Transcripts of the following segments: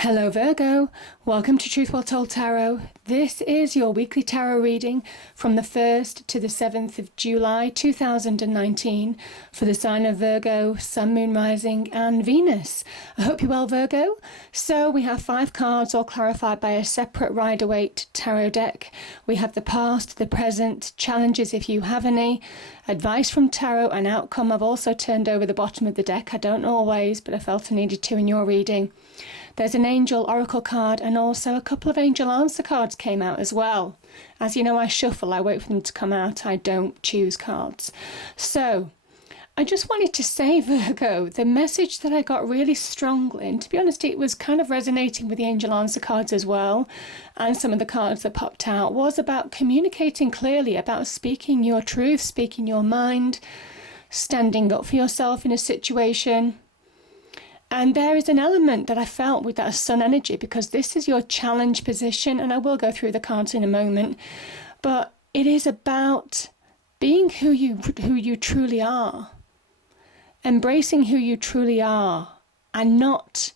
Hello Virgo, welcome to Truth Well Told Tarot. This is your weekly tarot reading from the 1st to the 7th of July 2019 for the sign of Virgo, Sun, Moon, Rising and Venus. I hope you're well, Virgo. So we have 5 cards all clarified by a separate Rider-Waite tarot deck. We have the past, the present, challenges if you have any, advice from tarot and outcome. I've also turned over the bottom of the deck. I don't always, but I felt I needed to in your reading. There's an angel oracle card and also a couple of angel answer cards came out as well. As you know, I shuffle, I wait for them to come out, I don't choose cards. So I just wanted to say, Virgo, the message that I got really strongly, and to be honest, it was kind of resonating with the angel answer cards as well, and some of the cards that popped out, was about communicating clearly, about speaking your truth, speaking your mind, standing up for yourself in a situation. And there is an element that I felt with that sun energy, because this is your challenge position, and I will go through the cards in a moment, but it is about being who you truly are, embracing who you truly are, and not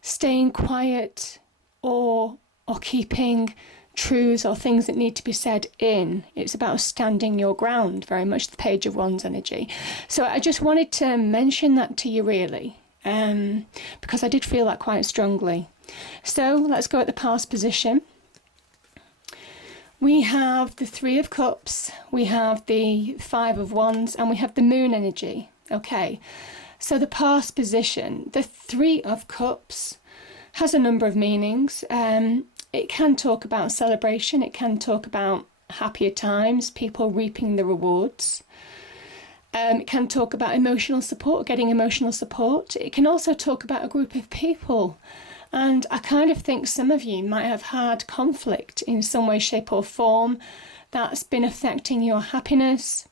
staying quiet or keeping truths or things that need to be said in. It's about standing your ground, very much the Page of Wands energy. So I just wanted to mention that to you, really. Because I did feel that quite strongly. So let's go at the past position. We have the 3 of Cups, we have the 5 of Wands, and we have the Moon energy. Okay, so the past position, the 3 of Cups, has a number of meanings. It can talk about celebration, it can talk about happier times, people reaping the rewards. It can talk about emotional support, getting emotional support. It can also talk about a group of people. And I kind of think some of you might have had conflict in some way, shape or form that's been affecting your happiness,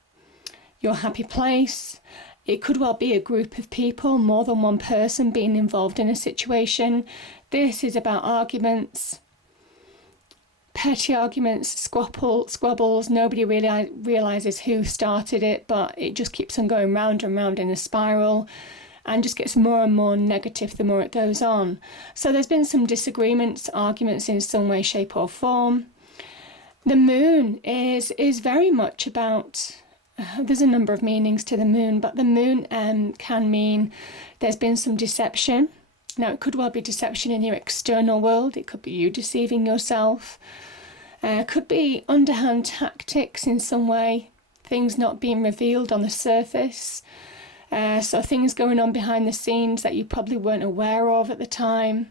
your happy place. It could well be a group of people, more than one person being involved in a situation. This is about arguments. Petty arguments, squabbles, nobody really realises who started it, but it just keeps on going round and round in a spiral and just gets more and more negative the more it goes on. So there's been some disagreements, arguments in some way, shape or form. The moon is very much about, there's a number of meanings to the moon, but the moon can mean there's been some deception. Now, it could well be deception in your external world. It could be you deceiving yourself. It could be underhand tactics in some way, things not being revealed on the surface. So things going on behind the scenes that you probably weren't aware of at the time.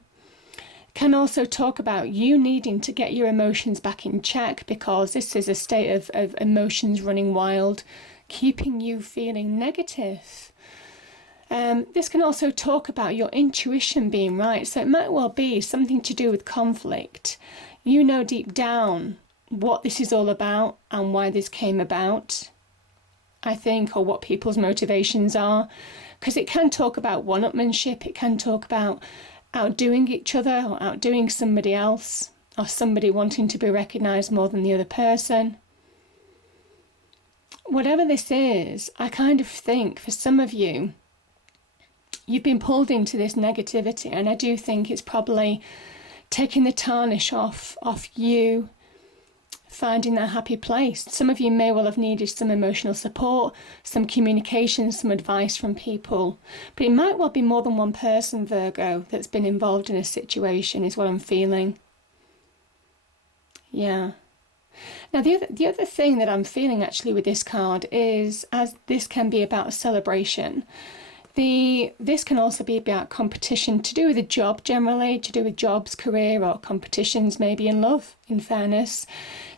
Can also talk about you needing to get your emotions back in check, because this is a state of emotions running wild, keeping you feeling negative. This can also talk about your intuition being right. So it might well be something to do with conflict. You know deep down what this is all about and why this came about, I think, or what people's motivations are. Because it can talk about one-upmanship. It can talk about outdoing each other or outdoing somebody else, or somebody wanting to be recognised more than the other person. Whatever this is, I kind of think for some of you, you've been pulled into this negativity, and I do think it's probably taking the tarnish off you finding that happy place. Some of you may well have needed some emotional support, some communication, some advice from people, but it might well be more than one person, Virgo, that's been involved in a situation, is what I'm feeling. Yeah. Now, the other thing that I'm feeling actually with this card is, as this can be about celebration, this can also be about competition, to do with a job generally, to do with jobs, career, or competitions maybe in love, in fairness.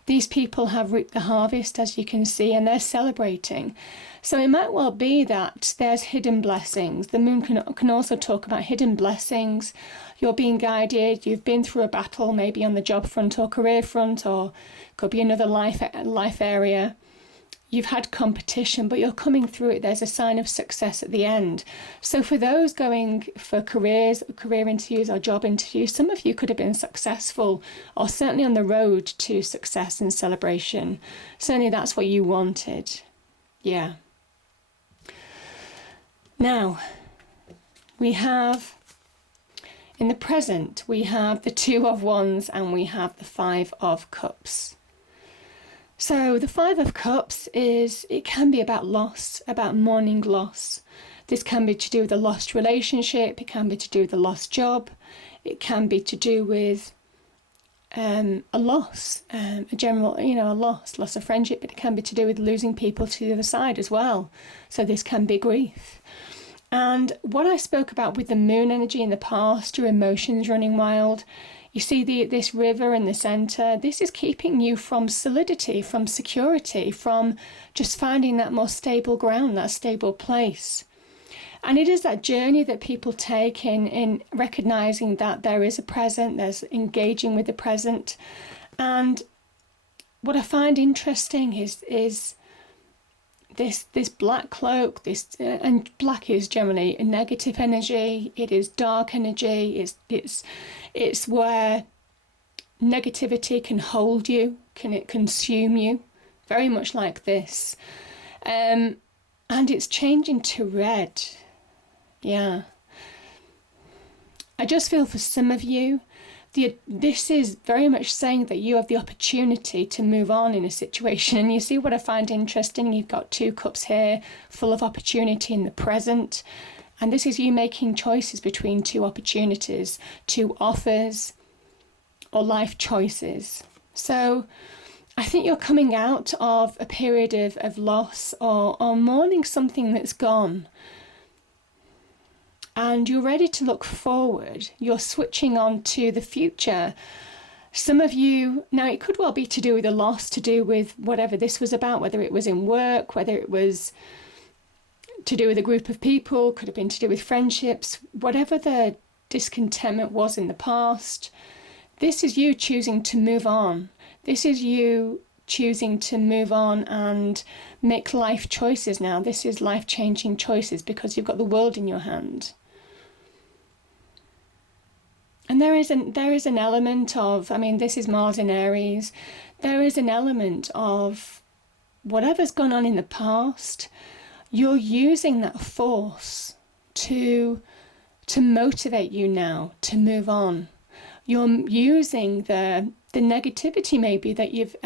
These people have reaped the harvest, as you can see, and they're celebrating. So it might well be that there's hidden blessings. The moon can also talk about hidden blessings. You're being guided, you've been through a battle, maybe on the job front or career front, or could be another life area. You've had competition, but you're coming through it. There's a sign of success at the end. So for those going for career interviews or job interviews, some of you could have been successful, or certainly on the road to success and celebration. Certainly that's what you wanted. Yeah. Now, we have In the present, we have the Two of Wands and we have the Five of Cups. So the Five of Cups it can be about loss, about mourning loss. This can be to do with a lost relationship, it can be to do with a lost job, it can be to do with a loss, a general, a loss of friendship, but it can be to do with losing people to the other side as well. So this can be grief. And what I spoke about with the moon energy in the past, your emotions running wild, you see this river in the center, this is keeping you from solidity, from security, from just finding that more stable ground, that stable place. And it is that journey that people take in recognizing that there is a present, there's engaging with the present. And what I find interesting is this black cloak, and black is generally a negative energy, it is dark energy, it's where negativity can hold you, can it consume you, very much like this. And it's changing to red. Yeah. I just feel for some of you, this is very much saying that you have the opportunity to move on in a situation. You see what I find interesting? You've got two cups here, full of opportunity in the present. And this is you making choices between two opportunities, two offers, or life choices. So I think you're coming out of a period of loss or mourning something that's gone. And you're ready to look forward. You're switching on to the future. Some of you, now it could well be to do with a loss, to do with whatever this was about, whether it was in work, whether it was to do with a group of people, could have been to do with friendships, whatever the discontentment was in the past. This is you choosing to move on. This is you choosing to move on and make life choices now. This is life-changing choices because you've got the world in your hand. And there is an element of, this is Mars in Aries, there is an element of whatever's gone on in the past, you're using that force to motivate you now to move on. You're using the negativity maybe that you've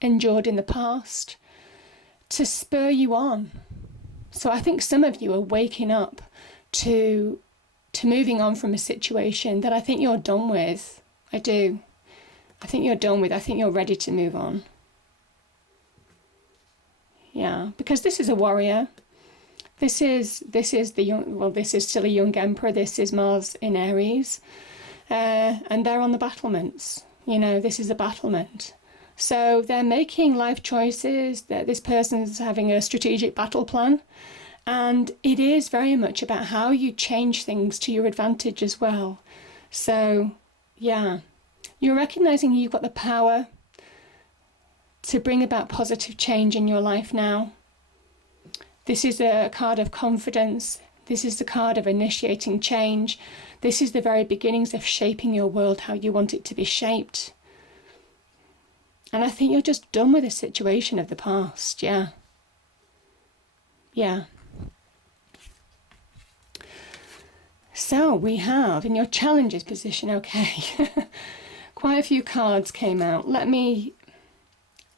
endured in the past to spur you on. So I think some of you are waking up to moving on from a situation that I think you're done with. I do. I think you're done with. I think you're ready to move on. Yeah, because this is a warrior. This is the young. Well, this is still a young emperor. This is Mars in Aries, and they're on the battlements. This is a battlement. So they're making life choices. That this person's having a strategic battle plan. And it is very much about how you change things to your advantage as well. So, yeah, you're recognizing you've got the power to bring about positive change in your life now. This is a card of confidence. This is the card of initiating change. This is the very beginnings of shaping your world how you want it to be shaped. And I think you're just done with the situation of the past, yeah. Yeah. So we have, in your challenges position, okay, quite a few cards came out. Let me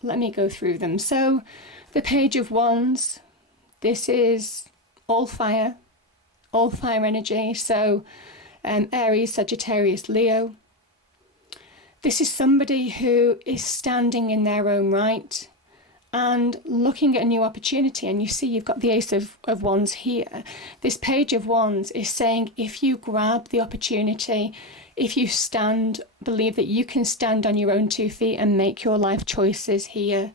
go through them. So the Page of Wands, this is all fire energy. So Aries, Sagittarius, Leo. This is somebody who is standing in their own right and looking at a new opportunity. And you see you've got the Ace of Wands here. This Page of Wands is saying if you grab the opportunity, if you believe that you can stand on your own 2 feet and make your life choices here,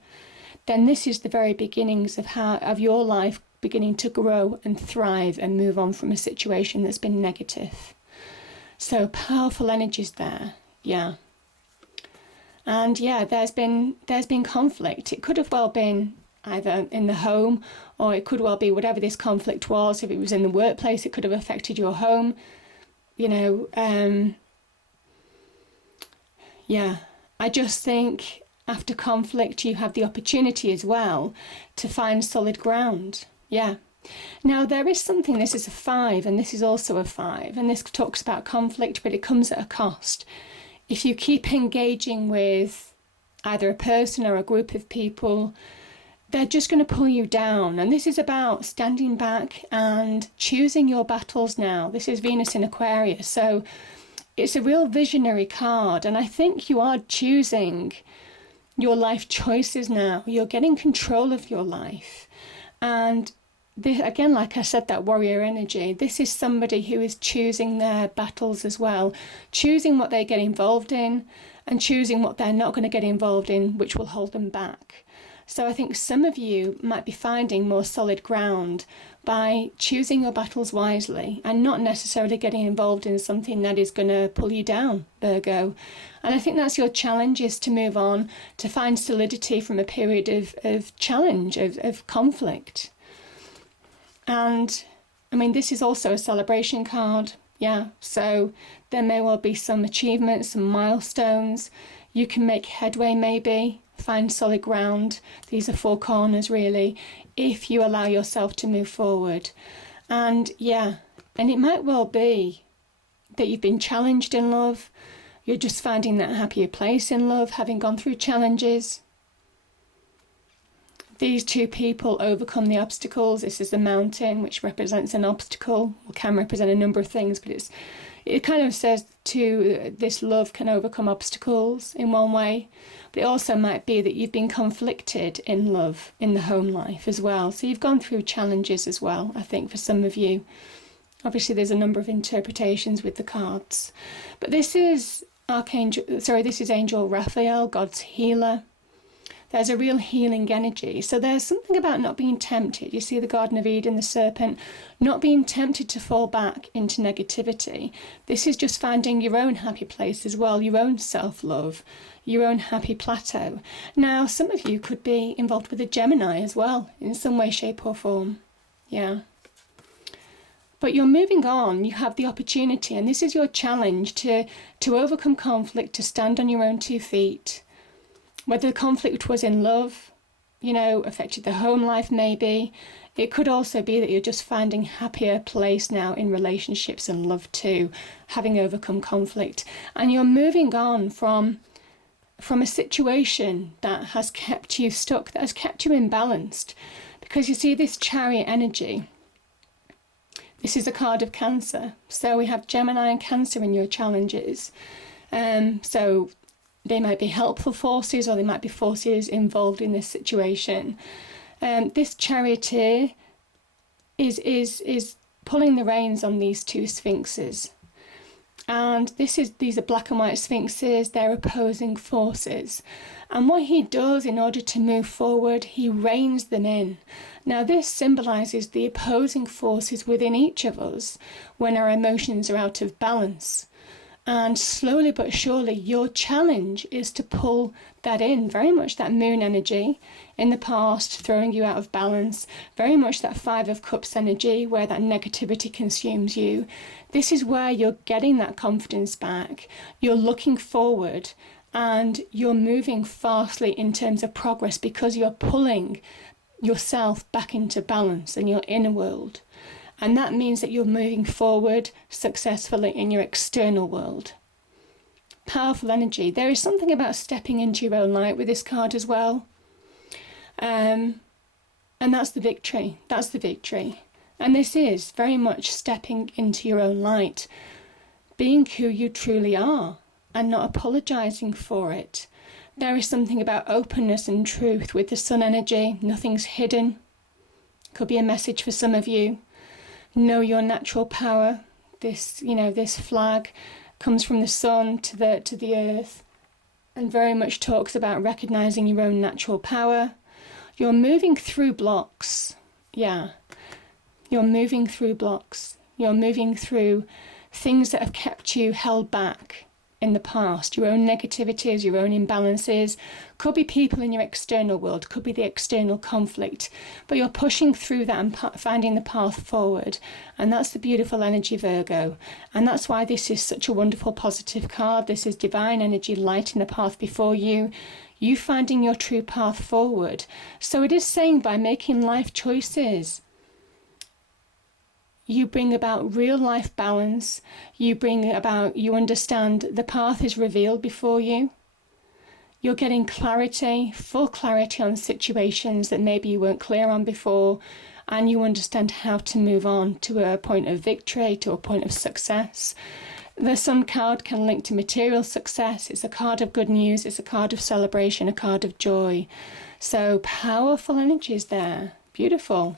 then this is the very beginnings of your life beginning to grow and thrive and move on from a situation that's been negative. So powerful energies there, yeah. And yeah, there's been conflict. It could have well been either in the home, or it could well be whatever this conflict was. If it was in the workplace, it could have affected your home. Yeah, I just think after conflict, you have the opportunity as well to find solid ground. Yeah, Now, there is something, this is a 5, and this is also a 5, and this talks about conflict, but it comes at a cost. If you keep engaging with either a person or a group of people, they're just going to pull you down. And this is about standing back and choosing your battles now. This is Venus in Aquarius, so it's a real visionary card, and I think you are choosing your life choices now. You're getting control of your life. And this, again, like I said, that warrior energy, this is somebody who is choosing their battles as well, choosing what they get involved in and choosing what they're not going to get involved in, which will hold them back. So I think some of you might be finding more solid ground by choosing your battles wisely and not necessarily getting involved in something that is going to pull you down, Virgo. And I think that's your challenge, is to move on, to find solidity from a period of challenge, of conflict. And I mean, this is also a celebration card. Yeah, so there may well be some achievements, some milestones. You can make headway, maybe find solid ground. These are 4 corners, really, if you allow yourself to move forward. And yeah, and it might well be that you've been challenged in love. You're just finding that happier place in love, having gone through challenges. These 2 people overcome the obstacles. This is the mountain, which represents an obstacle, or can represent a number of things, but it kind of says to this love can overcome obstacles in one way. But it also might be that you've been conflicted in love, in the home life as well. So you've gone through challenges as well, I think, for some of you. Obviously, there's a number of interpretations with the cards. But this is Angel Raphael, God's healer. There's a real healing energy. So there's something about not being tempted. You see the Garden of Eden, the serpent, not being tempted to fall back into negativity. This is just finding your own happy place as well, your own self-love, your own happy plateau. Now, some of you could be involved with a Gemini as well, in some way, shape or form. Yeah. But you're moving on, you have the opportunity, and this is your challenge to overcome conflict, to stand on your own 2 feet. Whether the conflict was in love, affected the home life maybe. It could also be that you're just finding happier place now in relationships and love too, having overcome conflict. And you're moving on from a situation that has kept you stuck, that has kept you imbalanced. Because you see this Chariot energy, this is a card of Cancer. So we have Gemini and Cancer in your challenges. So they might be helpful forces, or they might be forces involved in this situation. This charioteer is pulling the reins on these 2 sphinxes. And these are black and white sphinxes, they're opposing forces. And what he does in order to move forward, he reins them in. Now this symbolises the opposing forces within each of us when our emotions are out of balance. And slowly but surely, your challenge is to pull that in. Very much that moon energy in the past, throwing you out of balance. Very much that 5 of Cups energy, where that negativity consumes you. This is where you're getting that confidence back. You're looking forward and you're moving fastly in terms of progress, because you're pulling yourself back into balance in your inner world. And that means that you're moving forward successfully in your external world. Powerful energy. There is something about stepping into your own light with this card as well. And that's the victory. That's the victory. And this is very much stepping into your own light. Being who you truly are and not apologising for it. There is something about openness and truth with the Sun energy. Nothing's hidden. Could be a message for some of you. Know your natural power. This flag comes from the sun to the earth, and very much talks about recognizing your own natural power. You're moving through blocks. Yeah. You're moving through blocks. You're moving through things that have kept you held back in the past, your own negativities, your own imbalances. Could be people in your external world, could be the external conflict, but you're pushing through that and finding the path forward. And that's the beautiful energy, Virgo. And that's why this is such a wonderful positive card. This is divine energy lighting the path before you, you finding your true path forward. So it is saying by making life choices, you bring about real life balance. You understand the path is revealed before you. You're getting clarity, full clarity on situations that maybe you weren't clear on before, and you understand how to move on to a point of victory, to a point of success. The Sun card can link to material success. It's a card of good news. It's a card of celebration, a card of joy. So powerful energies there. Beautiful.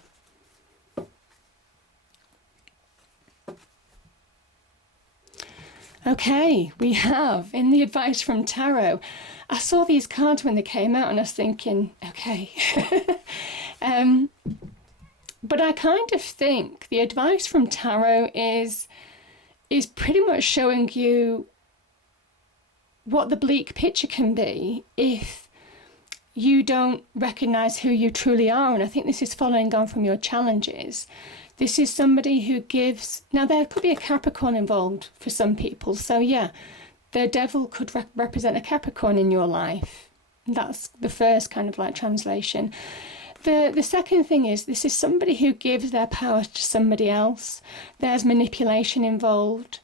Okay, we have in the advice from tarot. I saw these cards when they came out and I was thinking, okay. But I kind of think the advice from tarot is pretty much showing you what the bleak picture can be if you don't recognize who you truly are. And I think this is following on from your challenges. This is somebody who gives... Now, there could be a Capricorn involved for some people. So, yeah, the devil could represent a Capricorn in your life. That's the first kind of like translation. The second thing is, this is somebody who gives their power to somebody else. There's manipulation involved.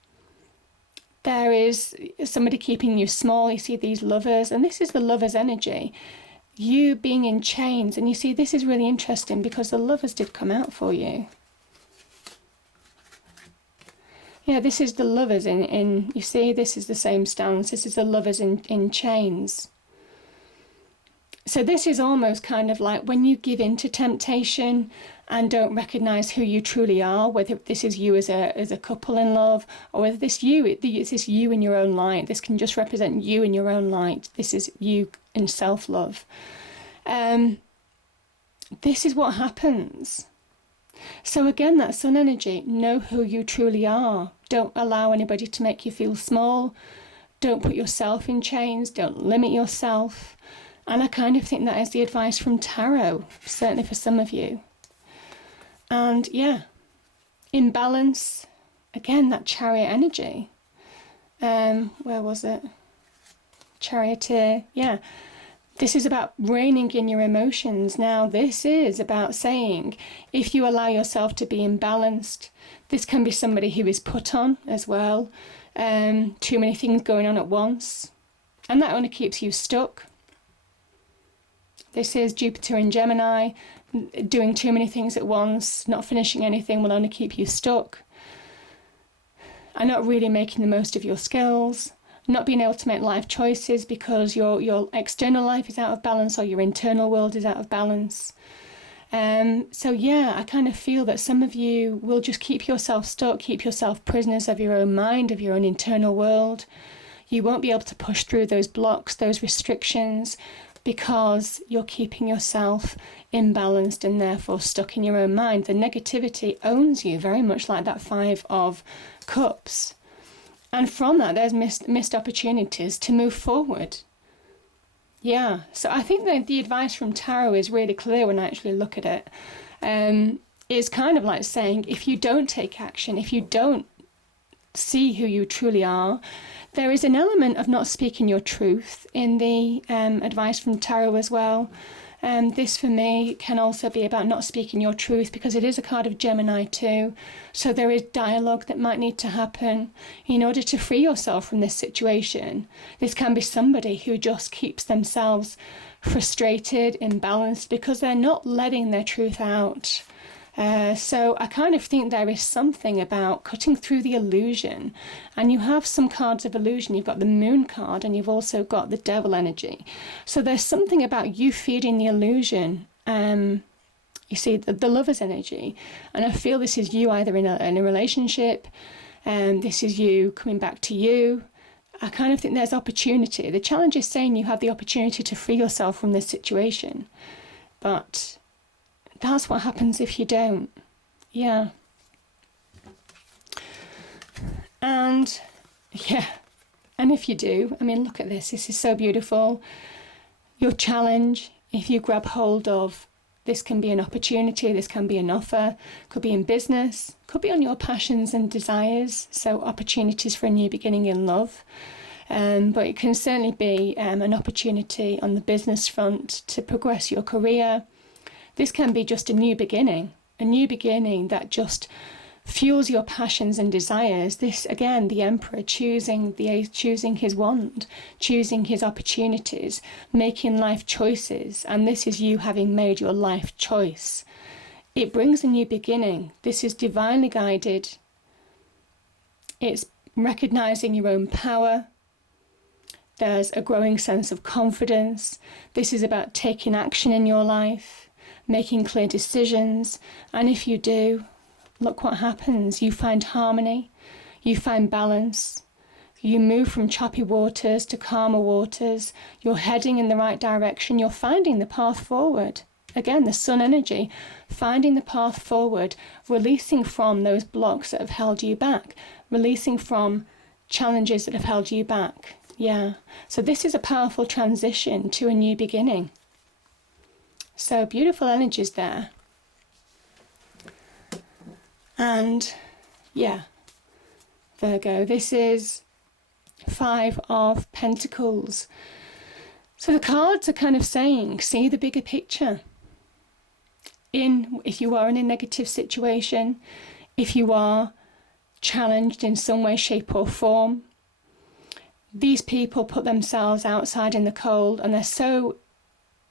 There is somebody keeping you small. You see these lovers, and this is the lover's energy. You being in chains, and you see this is really interesting because the lovers did come out for you. Yeah, this is the lovers in you see, this is the same stance. This is the lovers in chains. So this is almost kind of like when you give in to temptation and don't recognize who you truly are, whether this is you as a couple in love, or whether it's this you in your own light. This can just represent you in your own light. This is you in self-love. This is what happens. So again, that sun energy, know who you truly are. Don't allow anybody to make you feel small. Don't put yourself in chains. Don't limit yourself. And I kind of think that is the advice from tarot, certainly for some of you. And yeah, in balance, again, that chariot energy. Where was it? Charioteer, yeah. This is about reining in your emotions. Now, this is about saying, if you allow yourself to be imbalanced, this can be somebody who is put on as well. Too many things going on at once. And that only keeps you stuck. This is Jupiter in Gemini. Doing too many things at once, not finishing anything will only keep you stuck. And not really making the most of your skills. Not being able to make life choices because your external life is out of balance or your internal world is out of balance. So yeah, I kind of feel that some of you will just keep yourself stuck, keep yourself prisoners of your own mind, of your own internal world. You won't be able to push through those blocks, those restrictions, because you're keeping yourself imbalanced and therefore stuck in your own mind. The negativity owns you, very much like that Five of Cups. And from that, there's missed opportunities to move forward. Yeah, so I think that the advice from tarot is really clear when I actually look at it. It's kind of like saying, if you don't take action, if you don't see who you truly are, there is an element of not speaking your truth in the advice from tarot as well. This for me can also be about not speaking your truth because it is a card of Gemini too. So there is dialogue that might need to happen in order to free yourself from this situation. This can be somebody who just keeps themselves frustrated, imbalanced because they're not letting their truth out. So I kind of think there is something about cutting through the illusion. And you have some cards of illusion. You've got the Moon card and you've also got the Devil energy. So there's something about you feeding the illusion. You see, the Lover's energy. And I feel this is you either in a relationship. This is you coming back to you. I kind of think there's opportunity. The challenge is saying you have the opportunity to free yourself from this situation. But that's what happens if you don't. Yeah. And yeah. And if you do, I mean, look at this. This is so beautiful. Your challenge, if you grab hold of, this can be an opportunity, this can be an offer, could be in business, could be on your passions and desires. So opportunities for a new beginning in love. But it can certainly be an opportunity on the business front to progress your career. This can be just a new beginning that just fuels your passions and desires. This, again, the Emperor choosing his wand, choosing his opportunities, making life choices. And this is you having made your life choice. It brings a new beginning. This is divinely guided. It's recognizing your own power. There's a growing sense of confidence. This is about taking action in your life, making clear decisions. And if you do, look what happens. You find harmony, you find balance, you move from choppy waters to calmer waters. You're heading in the right direction. You're finding the path forward. Again, the sun energy, finding the path forward, releasing from those blocks that have held you back, releasing from challenges that have held you back. Yeah, so this is a powerful transition to a new beginning. So beautiful energies there. And yeah, Virgo, this is 5 of Pentacles. So the cards are kind of saying, see the bigger picture. If you are in a negative situation, if you are challenged in some way, shape or form, these people put themselves outside in the cold and they're so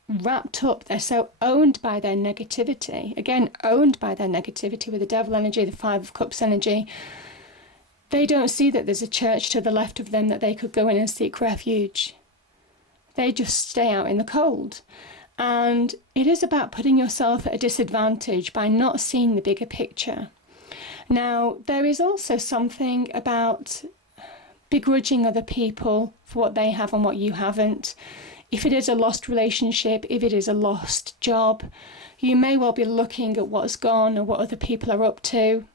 wrapped up, they're so owned by their negativity. Again, owned by their negativity with the Devil energy, the 5 of Cups energy. They don't see that there's a church to the left of them that they could go in and seek refuge. They just stay out in the cold. And it is about putting yourself at a disadvantage by not seeing the bigger picture. Now, there is also something about begrudging other people for what they have and what you haven't. If it is a lost relationship, if it is a lost job, you may well be looking at what's gone or what other people are up to.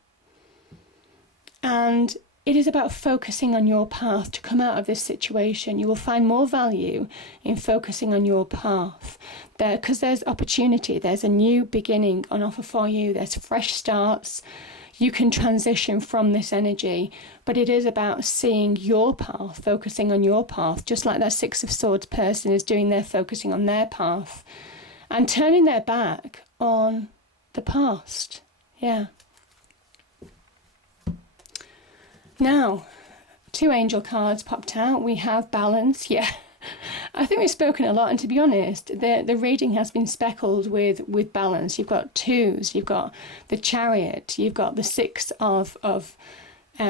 And it is about focusing on your path to come out of this situation. You will find more value in focusing on your path there, because there's opportunity. There's a new beginning on offer for you. There's fresh starts. You can transition from this energy, but it is about seeing your path, focusing on your path, just like that 6 of Swords person is doing their focusing on their path and turning their back on the past. Yeah. Now, 2 angel cards popped out. We have balance. Yeah, I think we've spoken a lot, and to be honest, the reading has been speckled with balance. You've got 2s, you've got the Chariot, you've got the 6 of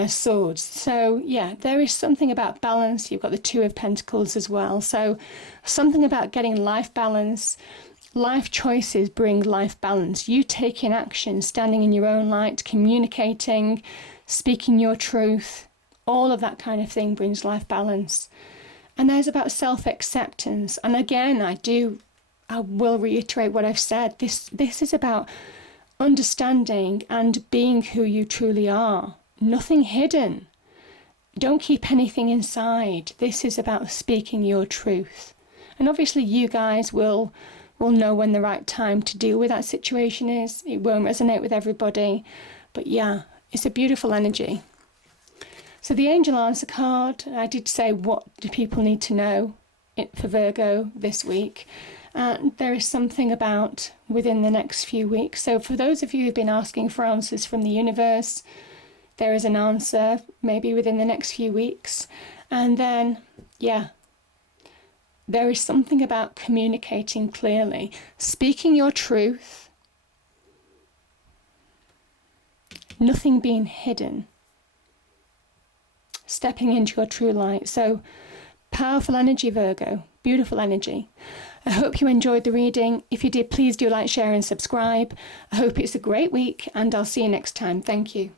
Swords. So yeah, there is something about balance. You've got the 2 of Pentacles as well. So something about getting life balance. Life choices bring life balance. You taking action, standing in your own light, communicating, speaking your truth, all of that kind of thing brings life balance. And there's about self-acceptance. And again, I will reiterate what I've said. This is about understanding and being who you truly are. Nothing hidden. Don't keep anything inside. This is about speaking your truth. And obviously you guys will know when the right time to deal with that situation is. It won't resonate with everybody. But yeah, it's a beautiful energy. So the angel answer card, I did say what do people need to know for Virgo this week. And there is something about within the next few weeks. So for those of you who've been asking for answers from the universe, there is an answer maybe within the next few weeks. And then, yeah, there is something about communicating clearly, speaking your truth, nothing being hidden, stepping into your true light. So powerful energy, Virgo, beautiful energy. I hope you enjoyed the reading. If you did, please do like, share and subscribe. I hope it's a great week and I'll see you next time. Thank you.